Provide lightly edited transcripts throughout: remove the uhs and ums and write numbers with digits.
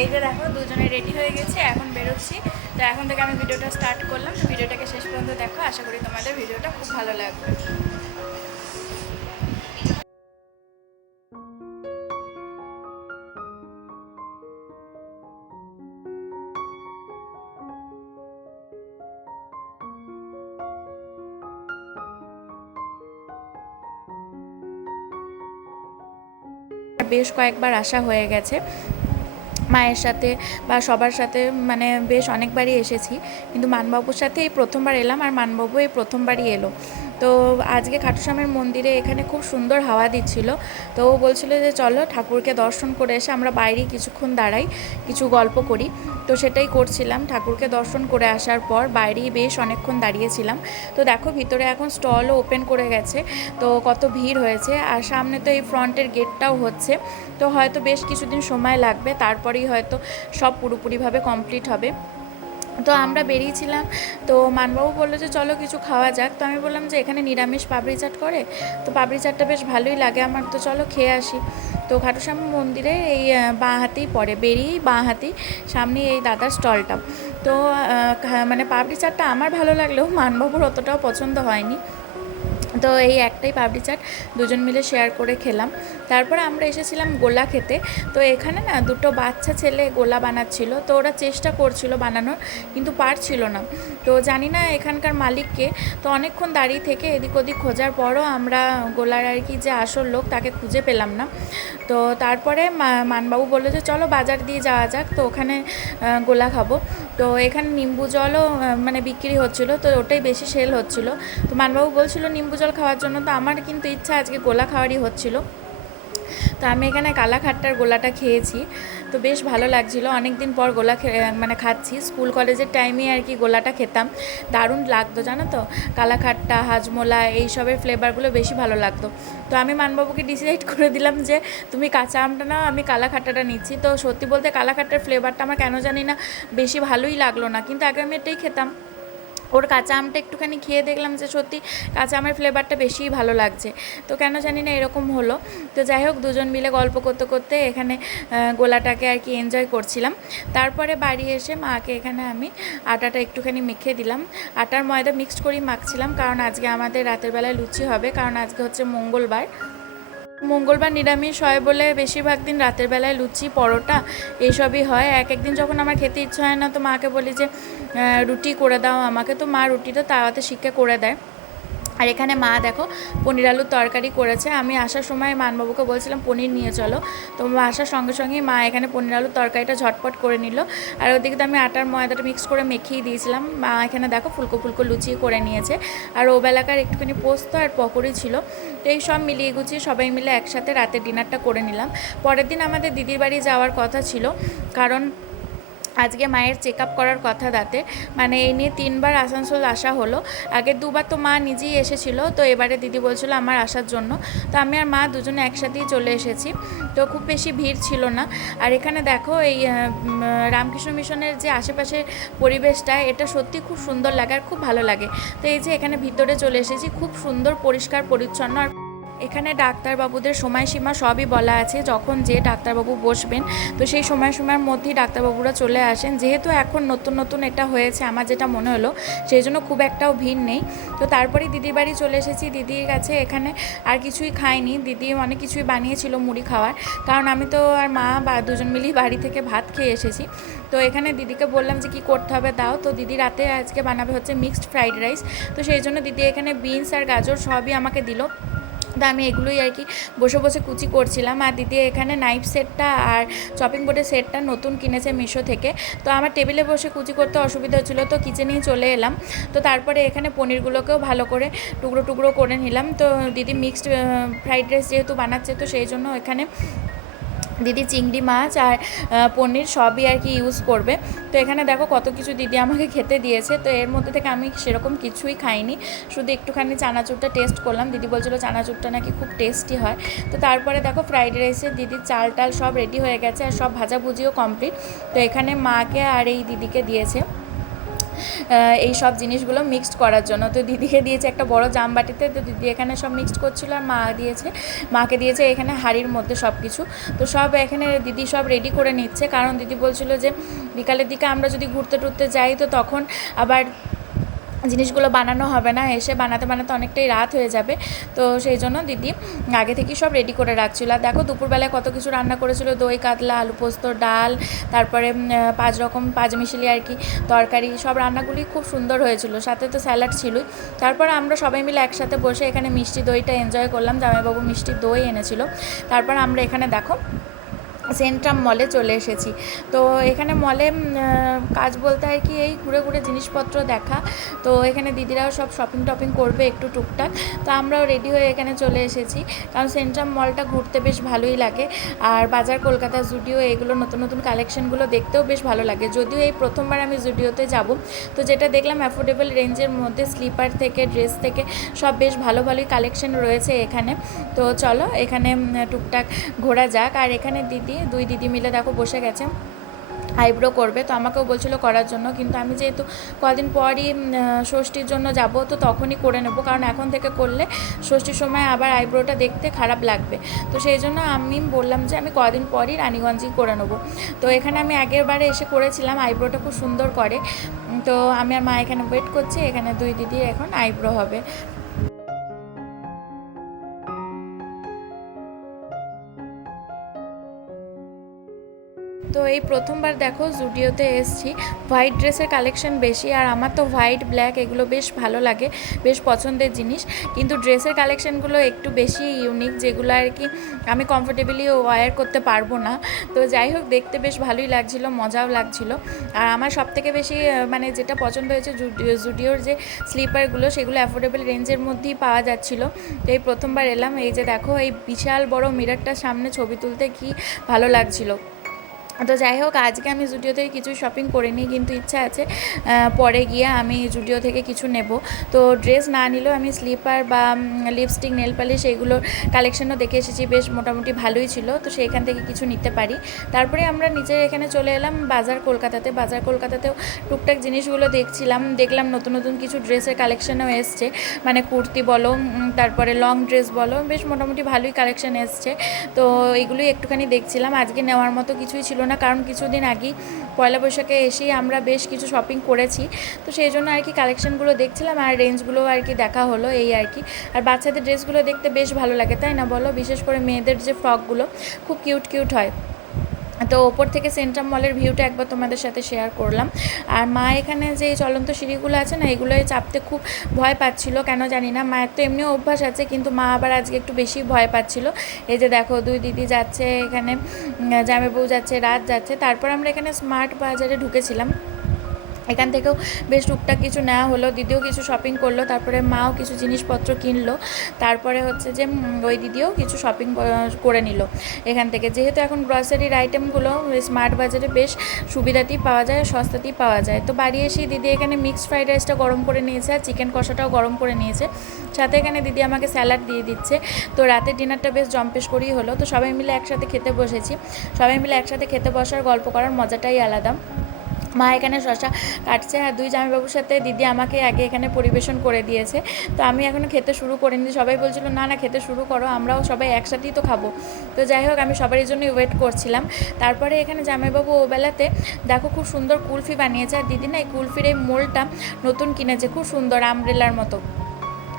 এই যে দেখো দুজনে রেডি হয়ে গেছে, এখন বেরোচ্ছি। তো এখন থেকে আমি ভিডিওটা স্টার্ট করলাম। তো ভিডিওটাকে শেষ পর্যন্ত দেখো, আশা করি তোমাদের ভিডিওটা খুব ভালো লাগবে। বেশ কয়েকবার আসা হয়ে গেছে মায়ের সাথে বা সবার সাথে, মানে বেশ অনেকবারই এসেছি, কিন্তু মানবাবুর সাথে এই প্রথমবার এলাম, আর মানবাবু এই প্রথমবারই এলো। তো আজকে খাটুশ্যামের মন্দিরে এখানে খুব সুন্দর হাওয়া দিচ্ছিল। তো ও বলছিল যে চলো ঠাকুরকে দর্শন করে এসে আমরা বাইরে কিছুক্ষণ দাঁড়াই, কিছু গল্প করি। তো সেটাই করছিলাম। ঠাকুরকে দর্শন করে আসার পর বাইরেই বেশ অনেকক্ষণ দাঁড়িয়েছিলাম। তো দেখো ভিতরে এখন স্টলও ওপেন করে গেছে, তো কত ভিড় হয়েছে। আর সামনে তো এই ফ্রন্টের গেটটাও হচ্ছে, তো হয়তো বেশ কিছুদিন সময় লাগবে, তারপরেই হয়তো সব পুরোপুরিভাবে কমপ্লিট হবে। তো আমরা বেরিয়েছিলাম। তো মানবাবু বললো যে চলো কিছু খাওয়া যাক। তো আমি বললাম যে এখানে নিরামিষ পাপড়ি চাট করে, তো পাপড়ি চাটটা বেশ ভালোই লাগে আমার, তো চলো খেয়ে আসি। তো খাটুশ্যাম মন্দিরে এই বাঁ হাতেই পড়ে, বেরিয়েই বাঁ হাতেই সামনে এই দাদার স্টলটা। তো মানে পাপড়ি চাটটা আমার ভালো লাগলেও মানবাবুর অতটাও পছন্দ হয়নি। তো এই একটাই পাপড়ি চাট দুজন মিলে শেয়ার করে খেলাম। তারপরে আমরা এসেছিলাম গোলা খেতে। তো এখানে না দুটো বাচ্চা ছেলে গোলা বানাচ্ছিল, তো ওরা চেষ্টা করছিল বানানোর, কিন্তু পারছিল না। তো জানি না এখানকার মালিককে, তো অনেকক্ষণ দাঁড়িয়ে থেকে এদিক ওদিক খোঁজার পরও আমরা গোলার আর কি যে আসল লোক তাকে খুঁজে পেলাম না। তো তারপরে মানবাবু বললো যে চলো বাজার দিয়ে যাওয়া যাক, তো ওখানে গোলা খাবো। তো এখানে নিম্বু জলও মানে বিক্রি হচ্ছিল, তো ওটাই বেশি সেল হচ্ছিল। তো মানবাবু বলছিল নিম্বু জল খাওয়ার জন্য, তো আমার কিন্তু ইচ্ছা আজকে গোলা খাওয়ারই হচ্ছিল। তো আমি এখানে কালাখাট্টার গোলাটা খেয়েছি, তো বেশ ভালো লাগছিলো। অনেক দিন পর গোলা মানে খাচ্ছি। স্কুল কলেজের টাইমে আর কি গোলাটা খেতাম, দারুণ লাগতো জানো তো। কালাখাট্টা, হাজমোলা এইসবের ফ্লেভারগুলো বেশি ভালো লাগতো। তো আমি মানবাবুকে ডিসাইড করে দিলাম যে তুমি কাঁচা আমটা নাও, আমি কালাখাট্টাটা নিচ্ছি। তো সত্যি বলতে কালাখাট্টার ফ্লেভারটা আমার কেন জানি না বেশি ভালোই লাগলো না, কিন্তু আগে আমি এটাই খেতাম। ওর কাঁচা আমটা একটুখানি খেয়ে দেখলাম যে সত্যি কাঁচা আমের ফ্লেভারটা বেশিই ভালো লাগছে। তো কেন জানি না এরকম হলো। তো যাই হোক, দুজন মিলে গল্প করতে করতে এখানে গোলাটাকে আর কি এনজয় করছিলাম। তারপরে বাড়ি এসে মাকে এখানে আমি আটাটা একটুখানি মেখে দিলাম। আটার ময়দা মিক্সড করেই মাখছিলাম, কারণ আজকে আমাদের রাতের বেলায় লুচি হবে, কারণ আজকে হচ্ছে মঙ্গলবার। মঙ্গলবার নিরামিষ হয় বলে বেশিরভাগ দিন রাতের বেলায় লুচি পরোটা এইসবই হয়। এক একদিন যখন আমার খেতে ইচ্ছা হয় না, তো মাকে বলি যে রুটি করে দাও আমাকে, তো মা রুটিটা তাওয়াতে শিখে করে দেয়। আর এখানে মা দেখো পনির আলুর তরকারি করেছে। আমি আসার সময় মানবাবুকে বলছিলাম পনির নিয়ে চলো, তো আসার সঙ্গে সঙ্গেই মা এখানে পনির আলুর তরকারিটা ঝটপট করে নিল। আর ওদিকে তো আমি আটার ময়দাটা মিক্স করে মেখেই দিয়েছিলাম। মা এখানে দেখো ফুলকো ফুলকো লুচি করে নিয়েছে। আর ও বেলাকার একটুখানি পোস্ত আর পকোড়ি ছিল। তো এই সব মিলিয়ে গুছিয়ে সবাই মিলে একসাথে রাতের ডিনারটা করে নিলাম। পরের দিন আমাদের দিদির বাড়ি যাওয়ার কথা ছিল, কারণ আজকে মায়ের চেক আপ করার কথা দাঁতে, মানে এই নিয়ে 3বার আসানসোল আসা হলো। আগে 2বার তো মা নিজেই এসেছিলো, তো এবারে দিদি বলছিল আমার আসার জন্য। তো আমি আর মা দুজনে একসাথেই চলে এসেছি। তো খুব বেশি ভিড় ছিল না। আর এখানে দেখো এই রামকৃষ্ণ মিশনের যে আশেপাশের পরিবেশটা, এটা সত্যি খুব সুন্দর লাগে আর খুব ভালো লাগে। তো এই যে এখানে ভিতরে চলে এসেছি, খুব সুন্দর পরিষ্কার পরিচ্ছন্ন। আর এখানে ডাক্তারবাবুদের সময়সীমা সবই বলা আছে, যখন যে ডাক্তারবাবু বসবেন, তো সেই সময়সীমার মধ্যেই ডাক্তারবাবুরা চলে আসেন। যেহেতু এখন নতুন নতুন এটা হয়েছে, আমার যেটা মনে হলো, সেই জন্য খুব একটাও ভিড় নেই। তো তারপরেই দিদির বাড়ি চলে এসেছি। দিদির কাছে এখানে আর কিছুই খাইনি, দিদি অনেক কিছুই বানিয়েছিল মুড়ি খাওয়ার, কারণ আমি তো আর মা বা দুজন মিলেই বাড়ি থেকে ভাত খেয়ে এসেছি। তো এখানে দিদিকে বললাম যে কী করতে হবে দাও। তো দিদি রাতে আজকে বানাবে হচ্ছে মিক্সড ফ্রাইড রাইস। তো সেই জন্য দিদি এখানে বিনস আর গাজর সবই আমাকে দিল। তো আমি এগুলোই আর কি বসে বসে কুচি করছিলাম। আর দিদি এখানে নাইফ সেটটা আর চপিং বোর্ডের সেটটা নতুন কিনেছে মিশো থেকে। তো আমার টেবিলে বসে কুচি করতে অসুবিধা হচ্ছিলো, তো কিচেনেই চলে এলাম। তো তারপরে এখানে পনিরগুলোকেও ভালো করে টুকরো টুকরো করে নিলাম। তো দিদি মিক্সড ফ্রাইড রাইস যেহেতু বানাচ্ছে, তো সেই জন্য এখানে দিদি চিংড়ি মাছ আর পনির সবই আর কি ইউজ করবে। তো এখানে দেখো কত কিছু দিদি আমাকে খেতে দিয়েছে। তো এর মধ্যে থেকে আমি সেরকম কিছুই খাইনি, শুধু একটুখানি চানাচুরটা টেস্ট করলাম। দিদি বলছিলো চানাচুরটা নাকি খুব টেস্টি হয়। তো তারপরে দেখো ফ্রাইড রাইসে দিদির চাল টাল সব রেডি হয়ে গেছে, আর সব ভাজাভুজিও কমপ্লিট। তো এখানে মাকে আর এই দিদিকে দিয়েছে। এই সব জিনিসগুলো মিক্সড করার জন্য। তো দিদিকে দিয়েছে একটা বড় জামবাটিতে, তো দিদি এখানে সব মিক্সড করছিল, আর মাকে দিয়েছে এখানে হাঁড়ির মধ্যে সব কিছু। তো সব এখানে দিদি সব রেডি করে নিচ্ছে, কারণ দিদি বলছিল যে বিকালের দিকে আমরা যদি ঘুরতে টুরতে যাই তো তখন আবার জিনিসগুলো বানানো হবে না, এসে বানাতে বানাতে অনেকটাই রাত হয়ে যাবে। তো সেই জন্য দিদি আগে থেকেই সব রেডি করে রাখছিল। আর দেখো দুপুরবেলায় কত কিছু রান্না করেছিল, দই কাতলা, আলু পোস্ত, ডাল, তারপরে 5 রকম 5 মিশালি আর কি তরকারি, সব রান্নাগুলি খুব সুন্দর হয়েছিল, সাথে তো স্যালাড ছিলই। তারপরে আমরা সবাই মিলে একসাথে বসে এখানে মিষ্টি দইটা এনজয় করলাম, জামাইবাবু মিষ্টি দই এনেছিল। তারপর আমরা এখানে দেখো সেন্ট্রাম মলে চলে এসেছি। তো এখানে মলে কাজ বলতে আর কি এই ঘুরে ঘুরে জিনিসপত্র দেখা। তো এখানে দিদিরাও সব শপিং টপিং করবে একটু টুকটাক, তো আমরাও রেডি হয়ে এখানে চলে এসেছি, কারণ সেন্ট্রাম মলটা ঘুরতে বেশ ভালোই লাগে। আর বাজার কলকাতা, জুডিও, এগুলো নতুন নতুন কালেকশনগুলো দেখতেও বেশ ভালো লাগে। যদিও এই প্রথমবার আমি জুডিওতে যাব, তো যেটা দেখলাম অ্যাফোর্ডেবল রেঞ্জের মধ্যে স্লিপার থেকে ড্রেস থেকে সব বেশ ভালো ভালোই কালেকশন রয়েছে এখানে। তো চলো এখানে টুকটাক ঘোরা যাক। আর এখানে দুই দিদি মিলে দেখো বসে গেছে আইব্রো করবে, তো আমাকেও বলছিল করার জন্য, কিন্তু আমি যেহেতু কদিন পরই ষষ্ঠীর জন্য যাব, তো তখনই করে নেব, কারণ এখন থেকে করলে ষষ্ঠীর সময় আবার আইব্রোটা দেখতে খারাপ লাগবে। তো সেই জন্য আমি বললাম যে আমি কদিন পরই রানীগঞ্জেই করে নেব। তো এখানে আমি আগের বারে এসে করেছিলাম, আইব্রোটা খুব সুন্দর করে। তো আমি আর মা এখানে ওয়েট করছি, এখানে দুই দিদির এখন আইব্রো হবে। তো এই প্রথমবার দেখো জুডিওতে এসেছি, হোয়াইট ড্রেসের কালেকশন বেশি, আর আমার তো হোয়াইট ব্ল্যাক এগুলো বেশ ভালো লাগে, বেশ পছন্দের জিনিস। কিন্তু ড্রেসের কালেকশনগুলো একটু বেশি ইউনিক, যেগুলো আর কি আমি কমফোর্টেবলি ওয়্যার করতে পারবো না। তো যাই হোক, দেখতে বেশ ভালোই লাগছিলো, মজাও লাগছিলো। আর আমার সবথেকে বেশি মানে যেটা পছন্দ হয়েছে জুডিওর যে স্লিপারগুলো, সেগুলো অ্যাফোর্ডেবল রেঞ্জের মধ্যেই পাওয়া যাচ্ছিলো। তো এই প্রথমবার এলাম, এই যে দেখো এই বিশাল বড় মিররটার সামনে ছবি তুলতে কি ভালো লাগছিলো। তো যাই হোক, আজকে আমি জুডিও থেকে কিছু শপিং করিনি, কিন্তু ইচ্ছা আছে পরে গিয়ে আমি জুডিও থেকে কিছু নেব। তো ড্রেস না নিলেও আমি স্লিপার বা লিপস্টিক, নেল পালিশ এগুলোর কালেকশনও দেখে এসেছি, বেশ মোটামুটি ভালোই ছিল, তো সেইখান থেকে কিছু নিতে পারি। তারপরে আমরা নিচে এখানে চলে এলাম বাজার কলকাতাতেও টুকটাক জিনিসগুলো দেখলাম নতুন নতুন কিছু ড্রেসের কালেকশনও এসছে, মানে কুর্তি বলো, তারপরে লং ড্রেস বলো, বেশ মোটামুটি ভালোই কালেকশন এসছে। তো এগুলোই একটুখানি দেখছিলাম, আজকে নেওয়ার মতো কিছুই ছিল না, কারণ কিছুদিন আগেই পয়লা বৈশাখে এসেই আমরা বেশ কিছু শপিং করেছি। তো সেই জন্য আর কি কালেকশনগুলো দেখছিলাম, আর রেঞ্জগুলো আর কি দেখা হলো এই আর কি। আর বাচ্চাদের ড্রেসগুলো দেখতে বেশ ভালো লাগে, তাই না বলো? বিশেষ করে মেয়েদের যে ফ্রকগুলো খুব কিউট কিউট হয়। তো ওপর থেকে সেন্ট্রাম মলের ভিউটা একবার তোমাদের সাথে শেয়ার করলাম। আর মা এখানে যে চলন্ত সিঁড়িগুলো আছে না, এগুলোয় চাপতে খুব ভয় পাচ্ছিল, কেন জানি না। মায়ের তো এমনিও অভ্যাস আছে, কিন্তু মা আবার আজকে একটু বেশি ভয় পাচ্ছিল। এই যে দেখো দুই দিদি যাচ্ছে, এখানে জামাইবাবু যাচ্ছে, রাত যাচ্ছে। তারপর আমরা এখানে স্মার্ট বাজারে ঢুকেছিলাম, এখান থেকেও বেশ টুকটাক কিছু নেওয়া হলো, দিদিও কিছু শপিং করলো, তারপরে মাও কিছু জিনিসপত্র কিনলো। তারপরে হচ্ছে যে ওই দিদিও কিছু শপিং করে নিল এখান থেকে। যেহেতু এখন গ্রসারির আইটেমগুলো স্মার্ট বাজারে বেশ সুবিধাতেই পাওয়া যায়, সস্তাতেই পাওয়া যায়। তো বাড়ি এসেই দিদি এখানে মিক্সড ফ্রাইড রাইসটা গরম করে নিয়েছে, আর চিকেন কষাটাও গরম করে নিয়েছে, সাথে এখানে দিদি আমাকে স্যালাড দিয়ে দিচ্ছে। তো রাতের ডিনারটা বেশ জম্পেশ করেই হলো। তো সবাই মিলে একসাথে খেতে বসেছি, সবাই মিলে একসাথে খেতে বসার গল্প করার মজাটাই আলাদা। মা এখানে শশা কাটছে, আর দুই জামাইবাবুর সাথে দিদি আমাকে আগে এখানে পরিবেশন করে দিয়েছে। তো আমি এখনও খেতে শুরু করিনি, সবাই বলছিল না না খেতে শুরু করো, আমরাও সবাই একসাথেই তো খাবো। তো যাই হোক, আমি সবারই জন্যই ওয়েট করছিলাম। তারপরে এখানে জামাইবাবু ওবেলাতে দেখো খুব সুন্দর কুলফি বানিয়েছে, আর দিদি না এই কুলফির এই মোলটা নতুন কিনেছে, খুব সুন্দর আমব্রেলার মতো।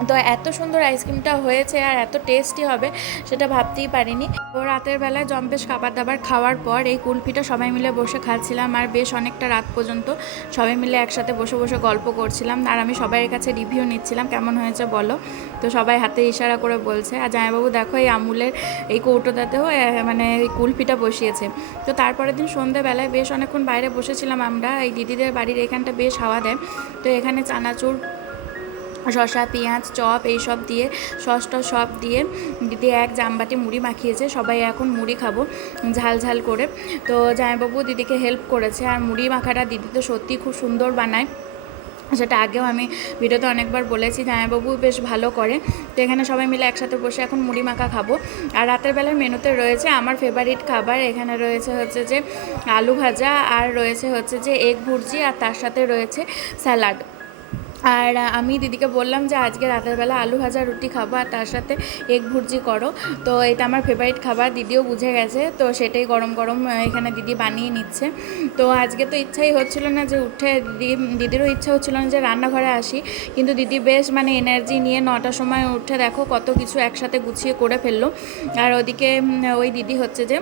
তো এত সুন্দর আইসক্রিমটা হয়েছে, আর এত টেস্টি হবে সেটা ভাবতেই পারিনি। তো রাতের বেলায় জম্পেশ খাবার দাবার খাওয়ার পর এই কুলফিটা সবাই মিলে বসে খাচ্ছিলাম, আর বেশ অনেকটা রাত পর্যন্ত সবাই মিলে একসাথে বসে বসে গল্প করছিলাম। আর আমি সবাইয়ের কাছে রিভিউ নিচ্ছিলাম কেমন হয়েছে বলো। তো সবাই হাতে ইশারা করে বলছে। আর জামাইবাবু দেখো এই আমুলের এই কৌটোটাতেও মানে এই কুলফিটা বসিয়েছে। তো তারপরের দিন সন্ধ্যেবেলায় বেশ অনেকক্ষণ বাইরে বসেছিলাম আমরা, এই দিদিদের বাড়ির এখানটা বেশ হাওয়া দেয়। তো এখানে চানাচুর, শসা, পেঁয়াজ, চপ এইসব দিয়ে, সসটা সব দিয়ে দিদি এক জামবাটি মুড়ি মাখিয়েছে, সবাই এখন মুড়ি খাবো ঝাল ঝাল করে। তো জামাইবাবু দিদিকে হেল্প করেছে, আর মুড়ি মাখাটা দিদি তো সত্যি খুব সুন্দর বানায়। সেটা আগেও আমি ভিডিওতে অনেকবার বলেছি, জামাইবাবু বেশ ভালো করে। তো এখানে সবাই মিলে একসাথে বসে এখন মুড়ি মাখা খাবো। আর রাতের বেলার মেনুতে রয়েছে আমার ফেভারিট খাবার, এখানে রয়েছে হচ্ছে যে আলু ভাজা, আর রয়েছে হচ্ছে যে এগ ভুর্জি, আর তার সাথে রয়েছে স্যালাড। আর আমি দিদিকে বললাম যে আজকে রাতের বেলা আলু ভাজা রুটি খাবো আর তার সাথে এগ ভুর্জি করো। তো এটা আমার ফেভারিট খাবার, দিদিও বুঝে গেছে। তো সেটাই গরম গরম এখানে দিদি বানিয়ে নিচ্ছে। তো আজকে তো ইচ্ছাই হচ্ছিল না যে উঠে, দিদিরও ইচ্ছা হচ্ছিল না যে রান্নাঘরে আসি, কিন্তু দিদি বেশ মানে এনার্জি নিয়ে 9টার সময় উঠে দেখো কত কিছু একসাথে গুছিয়ে করে ফেললো। আর ওদিকে ওই দিদি হচ্ছে যে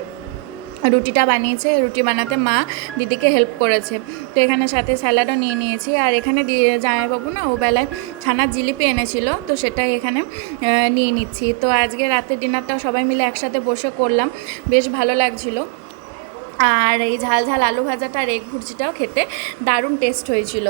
রুটিটা বানিয়েছে, রুটি বানাতে মা দিদিকে হেল্প করেছে। তো এখানে সাথে স্যালাডও নিয়ে নিয়েছি। আর এখানে জামাইবাবু না ও বেলায় ছানার জিলিপি এনেছিল, তো সেটাই এখানে নিয়ে নিচ্ছি। তো আজকে রাতের ডিনারটাও সবাই মিলে একসাথে বসে করলাম, বেশ ভালো লাগছিল। আর এই ঝাল ঝাল আলু ভাজাটা আর এগ ভুর্জিটাও খেতে দারুণ টেস্ট হয়েছিল।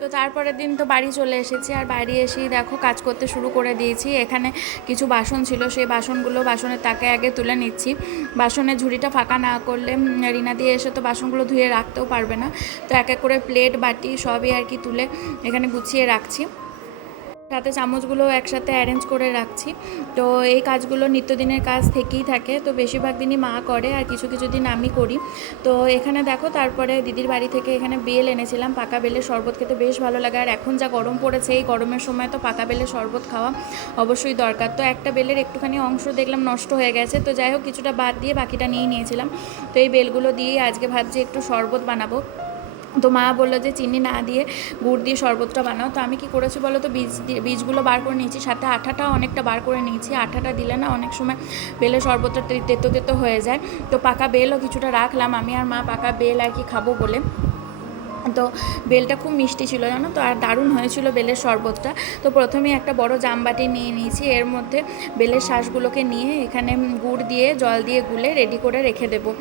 তো তারপরের দিন তো বাড়ি চলে এসেছি, আর বাড়ি এসেই দেখো কাজ করতে শুরু করে দিয়েছি। এখানে কিছু বাসন ছিল, সেই বাসনগুলো বাসনের তাকে আগে তুলে নিচ্ছি। বাসনের ঝুড়িটা ফাঁকা না করলে রিনা দিয়ে এসে তো বাসনগুলো ধুয়ে রাখতেও পারবে না। তো এক এক করে প্লেট বাটি সবই আর কি তুলে এখানে গুছিয়ে রাখছি, সাথে চামচগুলো একসাথে অ্যারেঞ্জ করে রাখছি। তো এই কাজগুলো নিত্যদিনের কাজ থেকেই থাকে, তো বেশিরভাগ দিনই মা করে আর কিছু কিছু দিন আমি করি। তো এখানে দেখো তারপরে দিদির বাড়ি থেকে এখানে বেল এনেছিলাম, পাকা বেলের শরবত খেতে বেশ ভালো লাগে। আর এখন যা গরম পড়েছে, এই গরমের সময় তো পাকা বেলের শরবত খাওয়া অবশ্যই দরকার। তো একটা বেলের একটুখানি অংশ দেখলাম নষ্ট হয়ে গেছে, তো যাই হোক কিছুটা বাদ দিয়ে বাকিটা নিয়ে নিয়েছিলাম। তো এই বেলগুলো দিয়েই আজকে ভাবছি একটু শরবত বানাবো। তো মা বললো যে চিনি না দিয়ে গুড় দিয়ে শরবতটা বানাও। তো আমি কি করেছি বলো তো, বীজগুলো বার করে নিয়েছি, সাথে আঠাটাও অনেকটা বার করে নিয়েছি। আঠাটা দিলে না অনেক সময় বেলের শরবতটা তেতো তেতো হয়ে যায়। তো পাকা বেলও কিছুটা রাখলাম, আমি আর মা পাকা বেল আর কি খাবো বলে। তো বেলটা খুব মিষ্টি ছিল জানো তো, আর দারুণ হয়েছিল বেলের শরবতটা। তো প্রথমেই একটা বড় জামবাটি নিয়ে নিয়েছি, এর মধ্যে বেলের শাঁসগুলোকে নিয়ে এখানে গুড় দিয়ে জল দিয়ে গুলে রেডি করে রেখে দেবো।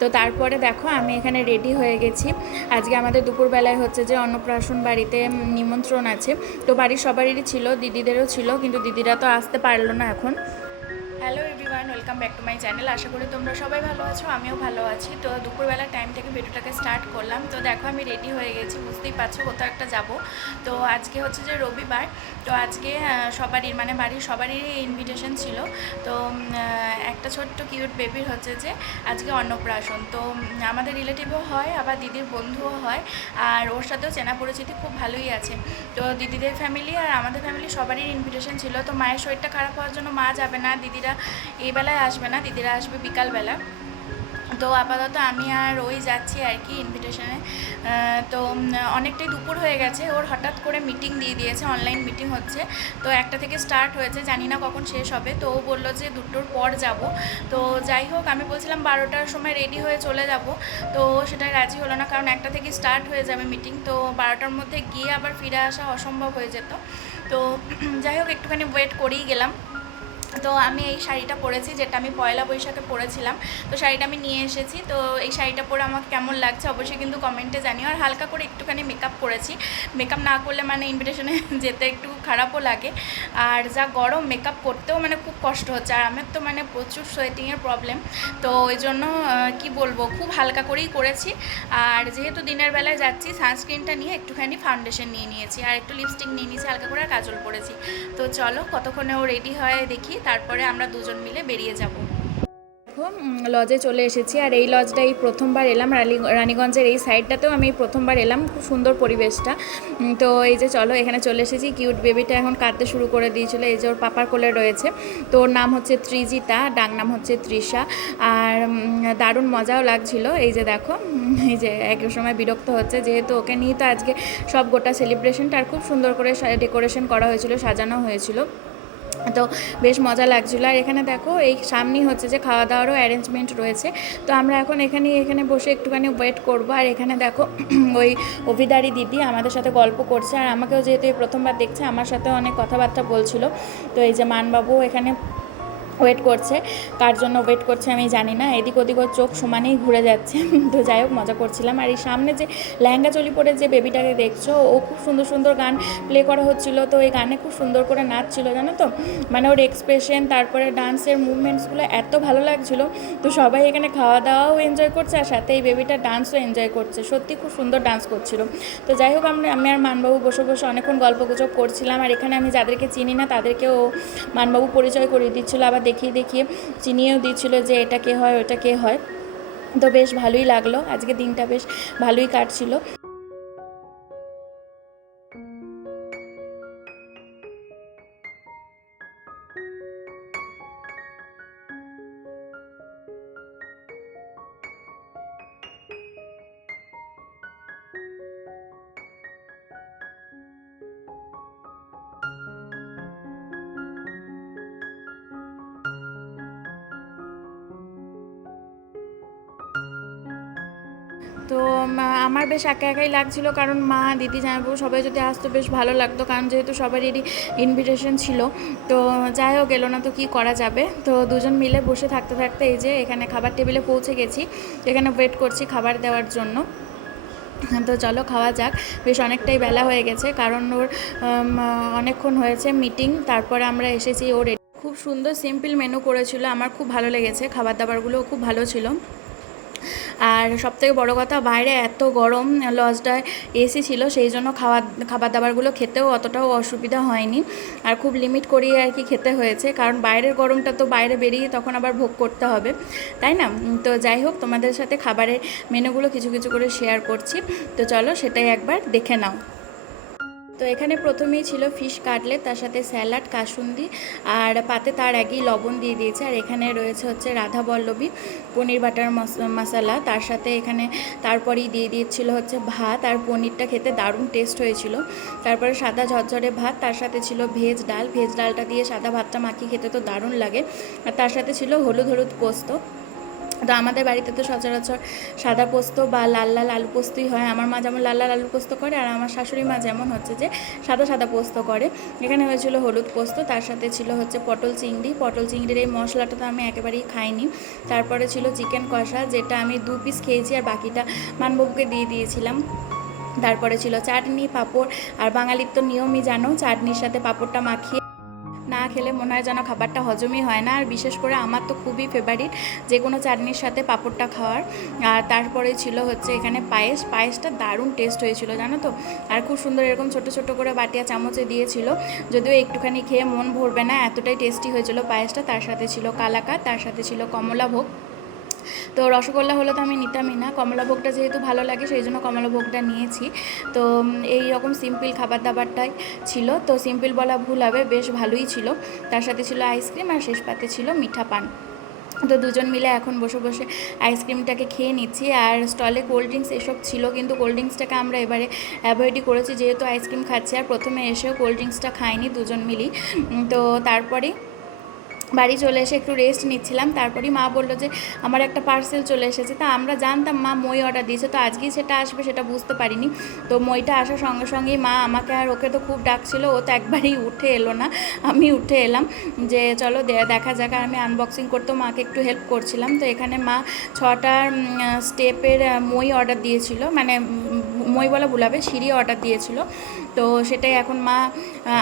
তো তারপরে দেখো আমি এখানে রেডি হয়ে গেছি। আজকে আমাদের দুপুরবেলায় হচ্ছে যে অন্নপ্রাশন বাড়িতে নিমন্ত্রণ আছে। তো বাড়ির সবারই ছিল, দিদিদেরও ছিল, কিন্তু দিদিরা তো আসতে পারলো না এখন। Hello everyone, welcome back to my channel. আশা করি তোমরা সবাই ভালো আছো, আমিও ভালো আছি। তো দুপুরবেলার টাইম থেকে ভিডিওটাকে স্টার্ট করলাম। তো দেখো আমি রেডি হয়ে গেছি, বুঝতেই পারছো কোথাও একটা যাব। তো আজকে হচ্ছে যে রবিবার, তো আজকে সবারই মানে বাড়ির সবারই ইনভিটেশন ছিল। তো একটা ছোট্ট কিউট বেবির হচ্ছে যে আজকে অন্নপ্রাশন। তো আমাদের রিলেটিভও হয়, আবার দিদির বন্ধুও হয়, আর ওর সাথেও চেনা পরিচিতি খুব ভালোই আছে। তো দিদিদের ফ্যামিলি আর আমাদের ফ্যামিলি সবারই ইনভিটেশন ছিল। তো মায়ের শরীরটা খারাপ হওয়ার জন্য মা যাবে না, দিদিরা এই বেলায় আসবে না, দিদিরা আসবে বিকালবেলা। তো আপাতত আমি আর ওই যাচ্ছি আর কি ইনভিটেশনে। তো অনেকটাই দুপুর হয়ে গেছে, ওর হঠাৎ করে মিটিং দিয়ে দিয়েছে, অনলাইন মিটিং হচ্ছে। তো 1টা থেকে স্টার্ট হয়েছে, জানি না কখন শেষ হবে। তো ও বললো যে 2টোর পর যাব। তো যাই হোক, আমি বলছিলাম 12টার সময় রেডি হয়ে চলে যাব। তো সেটাই রাজি হলো না, কারণ 1টা থেকে স্টার্ট হয়ে যাবে মিটিং। তো 12টার মধ্যে গিয়ে আবার ফিরে আসা অসম্ভব হয়ে যেত। তো যাই হোক একটুখানি ওয়েট করেই গেলাম। তো আমি এই শাড়িটা পরেছি, যেটা আমি পয়লা বৈশাখে পরেছিলাম। তো শাড়িটা আমি নিয়ে এসেছি। তো এই শাড়িটা পরে আমাকে কেমন লাগছে অবশ্যই কিন্তু কমেন্টে জানিও। আর হালকা করে একটুখানি মেকআপ করেছি, মেকআপ না করলে মানে ইনভিটেশনে যেতে একটু খারাপও লাগে। আর যা গরম, মেকআপ করতেও মানে খুব কষ্ট হচ্ছে। আর আমার তো মানে প্রচুর সোয়েটিংয়ের প্রবলেম। তো ওই জন্য কি বলবো, খুব হালকা করেই করেছি। আর যেহেতু দিনের বেলায় যাচ্ছি, সানস্ক্রিনটা নিয়ে একটুখানি ফাউন্ডেশন নিয়ে নিয়েছি, আর একটু লিপস্টিক নিয়ে নিয়েছি হালকা করে, আর কাজল পরেছি। তো চলো কতক্ষণে ও রেডি হয় দেখি, তারপরে আমরা দুজন মিলে বেরিয়ে যাব। দেখো লজে চলে এসেছি, আর এই লজটা এই প্রথমবার এলাম। রানীগঞ্জের এই সাইডটাতেও আমি প্রথমবার এলাম, খুব সুন্দর পরিবেশটা। তো এই যে চলো এখানে চলে এসেছি। কিউট বেবিটা এখন কাঁদতে শুরু করে দিয়েছিল, এই যে ওর পাপার কোলে রয়েছে। তো ওর নাম হচ্ছে ত্রিজিতা, ডাক নাম হচ্ছে তৃষা। আর দারুণ মজাও লাগছিল। এই যে দেখো, এই যে এক সময় বিরক্ত হচ্ছে, যেহেতু ওকে নিয়ে তো আজকে সব গোটা সেলিব্রেশনটা আর খুব সুন্দর করে ডেকোরেশন করা হয়েছিল, সাজানো হয়েছিল। তো বেশ মজা লাগছিলো। আর এখানে দেখো এই সামনেই হচ্ছে যে খাওয়া দাওয়ারও অ্যারেঞ্জমেন্ট রয়েছে। তো আমরা এখন এখানে বসে একটুখানি ওয়েট করব। আর এখানে দেখো ওই অভিদারি দিদি আমাদের সাথে গল্প করছে, আর আমাকেও যেহেতু এই প্রথমবার দেখছে, আমার সাথেও অনেক কথাবার্তা বলছিল। তো এই যে মানবাবু এখানে ওয়েট করছে। কার জন্য ওয়েট করছে আমি জানি না, এদিক ওদিক ওর চোখ সমানেই ঘুরে যাচ্ছে। তো যাই হোক, মজা করছিলাম। আর এই সামনে যে লেহেঙ্গা চলি পরে যে বেবিটাকে দেখছো, ও খুব সুন্দর সুন্দর গান প্লে করা হচ্ছিল, তো এই গানে খুব সুন্দর করে নাচছিল জানো তো। মানে ওর এক্সপ্রেশন, তারপরে ডান্সের মুভমেন্টসগুলো এত ভালো লাগছিলো। তো সবাই এখানে খাওয়া দাওয়াও এনজয় করছে, আর সাথে এই বেবিটার ডান্সও এনজয় করছে। সত্যি খুব সুন্দর ডান্স করছিল। তো যাই হোক, আমি আর মানবাবু বসে বসে অনেকক্ষণ গল্পগুজব করছিলাম। আর এখানে আমি যাদেরকে চিনি না তাদেরকেও মানবাবু পরিচয় করিয়ে দিচ্ছিলো, আবার দেখিয়ে দেখিয়ে চিনিয়েও দিচ্ছিলো যে এটা কে হয় ওটা কে হয়। তো বেশ ভালোই লাগলো, আজকে দিনটা বেশ ভালোই কাটছিল। তো আমার বেশ একা একাই লাগছিল, কারণ মা, দিদি, জামাইবাবু সবাই যদি আসতো বেশ ভালো লাগতো, কারণ যেহেতু সবারই ইনভিটেশন ছিল। তো যাই হোক, এলো না তো কী করা যাবে। তো দুজন মিলে বসে থাকতে থাকতে এই যে এখানে খাবার টেবিলে পৌঁছে গেছি। এখানে ওয়েট করছি খাবার দেওয়ার জন্য। তো চলো খাওয়া যাক। বেশ অনেকটাই বেলা হয়ে গেছে, কারণ ওর অনেকক্ষণ হয়েছে মিটিং, তারপরে আমরা এসেছি। ওর খুব সুন্দর সিম্পল মেনু করেছিল, আমার খুব ভালো লেগেছে। খাবার দাবারগুলোও খুব ভালো ছিল। আর সবথেকে বড় কথা, বাইরে এত গরম, লজটায় এসি ছিল, সেই জন্য খাবার দাবারগুলো খেতেও অতটাও অসুবিধা হয়নি। আর খুব লিমিট করিয়ে আর কি খেতে হয়েছে, কারণ বাইরের গরমটা তো বাইরে বেরিয়ে তখন আবার ভোগ করতে হবে, তাই না? তো যাই হোক, তোমাদের সাথে খাবারের মেনুগুলো কিছু কিছু করে শেয়ার করছি। তো চলো সেটাই একবার দেখে নাও। তো এখানে প্রথমেই ছিল ফিশ কাটলেট, তার সাথে স্যালাড, কাসুন্দি, আর পাতে তার আগেই লবণ দিয়ে দিয়েছে। আর এখানে রয়েছে হচ্ছে রাধা বল্লভী পনির বাটার মশলা, তার সাথে এখানে তারপরেই দিয়ে দিয়েছিল হচ্ছে ভাত, আর পনিরটা খেতে দারুণ টেস্ট হয়েছিল। তারপরে সাদা ঝরঝরে ভাত, তার সাথে ছিল ভেজ ডাল। ভেজ ডালটা দিয়ে সাদা ভাতটা মাখিয়ে খেতে তো দারুণ লাগে। আর তার সাথে ছিল হলুদ হলুদ পোস্ত। তো আমাদের বাড়িতে তো সচরাচর সাদা পোস্ত বা লাল লাল আলু পোস্তই হয়। আমার মা যেমন লাল লাল আলু পোস্ত করে, আর আমার শাশুড়ি মা যেমন হচ্ছে যে সাদা সাদা পোস্ত করে। এখানে হয়েছিল হলুদ পোস্ত, তার সাথে ছিল হচ্ছে পটল চিংড়ি। পটল চিংড়ির এই মশলাটা তো আমি একেবারেই খাইনি। তারপরে ছিল চিকেন কষা, যেটা আমি 2 পিস খেয়েছি, আর বাকিটা মানবাবুকে দিয়ে দিয়েছিলাম। তারপরে ছিল চাটনি, পাঁপড়, আর বাঙালির তো নিয়মই জানো, চাটনির সাথে পাঁপড়টা মাখিয়ে না খেলে মনে হয় যেন খাবারটা হজমই হয় না। আর বিশেষ করে আমার তো খুবই ফেভারিট যে কোনো চাটনির সাথে পাঁপড়টা খাওয়ার। আর তারপরে ছিল হচ্ছে এখানে পায়েসটা দারুণ টেস্ট হয়েছিল জানো তো। আর খুব সুন্দর এরকম ছোট ছোট করে বাটিয়া চামচে দিয়েছিল, যদিও একটুখানি খেয়ে মন ভরবে না, এতটাই টেস্টি হয়েছিল পায়েসটা। তার সাথে ছিল কালাকাঁদ, তার সাথে ছিল কমলাভোগ। তো রসগোল্লা হলে তো আমি নিতামই না, কমলাভোগটা যেহেতু ভালো লাগে সেই জন্য কমলাভোগটা নিয়েছি। তো এই রকম সিম্পল খাবার দাবারটাই ছিল। তো সিম্পল বলা ভুল হবে, বেশ ভালোই ছিল। তার সাথে ছিল আইসক্রিম, আর শেষ পাতে ছিল মিঠা পান। তো দুজন মিলে এখন বসে বসে আইসক্রিমটাকে খেয়ে নিচ্ছি। আর স্টলে কোল্ড ড্রিঙ্কস এসব ছিল, কিন্তু কোল্ড ড্রিঙ্কসটাকে আমরা এবারে অ্যাভয়েডই করেছি, যেহেতু আইসক্রিম খাচ্ছি। আর প্রথমে এসেও কোল্ড ড্রিঙ্কসটা খাইনি দুজন মিলেই। তো তারপরে বাড়ি চলে এসে একটু রেস্ট নিচ্ছিলাম। তারপরেই মা বললো যে আমার একটা পার্সেল চলে এসেছে। তা আমরা জানতাম মা মই অর্ডার দিয়েছে, তো আজকেই সেটা আসবে সেটা বুঝতে পারিনি। তো মইটা আসার সঙ্গে সঙ্গেই মা আমাকে আর ওকে তো খুব ডাকছিল, ও তো একবারই উঠে এলো না, আমি উঠে এলাম যে চলো দেখা যাক। আর আমি আনবক্সিং করতেও মাকে একটু হেল্প করছিলাম। তো এখানে মা 6টা স্টেপের মই অর্ডার দিয়েছিল, মানে মই বলা ভুলাবে, সিঁড়ি অর্ডার দিয়েছিল। তো সেটাই এখন মা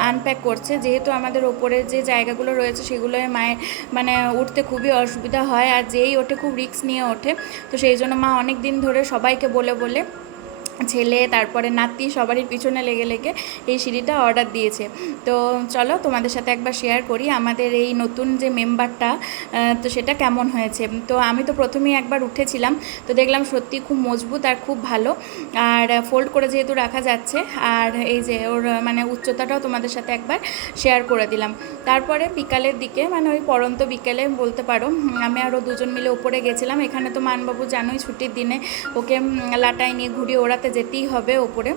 আনপ্যাক করছে, যেহেতু আমাদের ওপরের যে জায়গাগুলো রয়েছে সেগুলোয় মায়ের মানে উঠতে খুবই অসুবিধা হয়, আর যেই ওঠে খুব রিস্ক নিয়ে ওঠে। তো সেই জন্য মা অনেক দিন ধরে সবাইকে বলে বলে, ছেলে তারপরে নাতি সবারই পিছনে লেগে লেগে এই সিঁড়িটা অর্ডার দিয়েছে। তো চলো তোমাদের সাথে একবার শেয়ার করি আমাদের এই নতুন যে মেম্বারটা, তো সেটা কেমন হয়েছে। তো আমি তো প্রথমেই একবার উঠেছিলাম, তো দেখলাম সত্যি খুব মজবুত আর খুব ভালো। আর ফোল্ড করে যেহেতু রাখা যাচ্ছে, আর এই যে ওর মানে উচ্চতাটাও তোমাদের সাথে একবার শেয়ার করে দিলাম। তারপরে বিকালের দিকে, মানে ওই পরন্ত বিকেলে বলতে পারো, আমি আরও দুজন মিলে উপরে গেছিলাম। এখানে তো মানবাবু জানোই ছুটির দিনে ওকে লাটাই নিয়ে ঘুরিয়ে ওড়াতে যেতেই হবে ওপরে।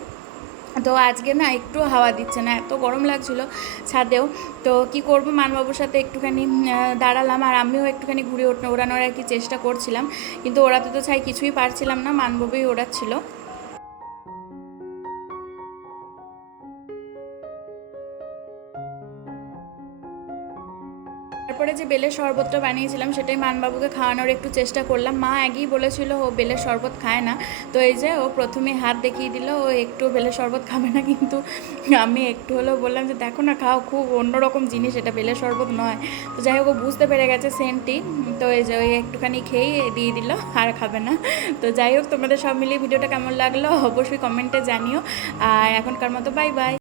তো আজকে না একটু হাওয়া দিচ্ছে না, এত গরম লাগছিল ছাদেও। তো কি করব, মানবাবুর সাথে একটুখানি দাঁড়ালাম, আর আমিও একটুখানি ঘুরে ওড়ানোর আর কি চেষ্টা করছিলাম, কিন্তু ওড়াতে তো চাই কিছুই পারছিলাম না, মানবাবুই ওড়াচ্ছিল। তারপরে যে বেলের শরবতটা বানিয়েছিলাম সেটাই মানবাবুকে খাওয়ানোর একটু চেষ্টা করলাম। মা আগেই বলেছিল ও বেলের শরবত খায় না, তো এই যে ও প্রথমে হাত দেখিয়ে দিল, ও একটু বেলের শরবত খাবে না, কিন্তু আমি একটু হলেও বললাম যে দেখো না খাও, খুব অন্যরকম জিনিস, এটা বেলের শরবত নয়। তো যাই হোক ও বুঝতে পেরে গেছে সেন্টটি, তো এই যে ওই একটুখানি খেয়েই দিয়ে দিল, আর খাবে না। তো যাই হোক তোমাদের সব মিলিয়ে ভিডিওটা কেমন লাগলো অবশ্যই কমেন্টে জানিও, আর এখনকার মতো বাই বাই।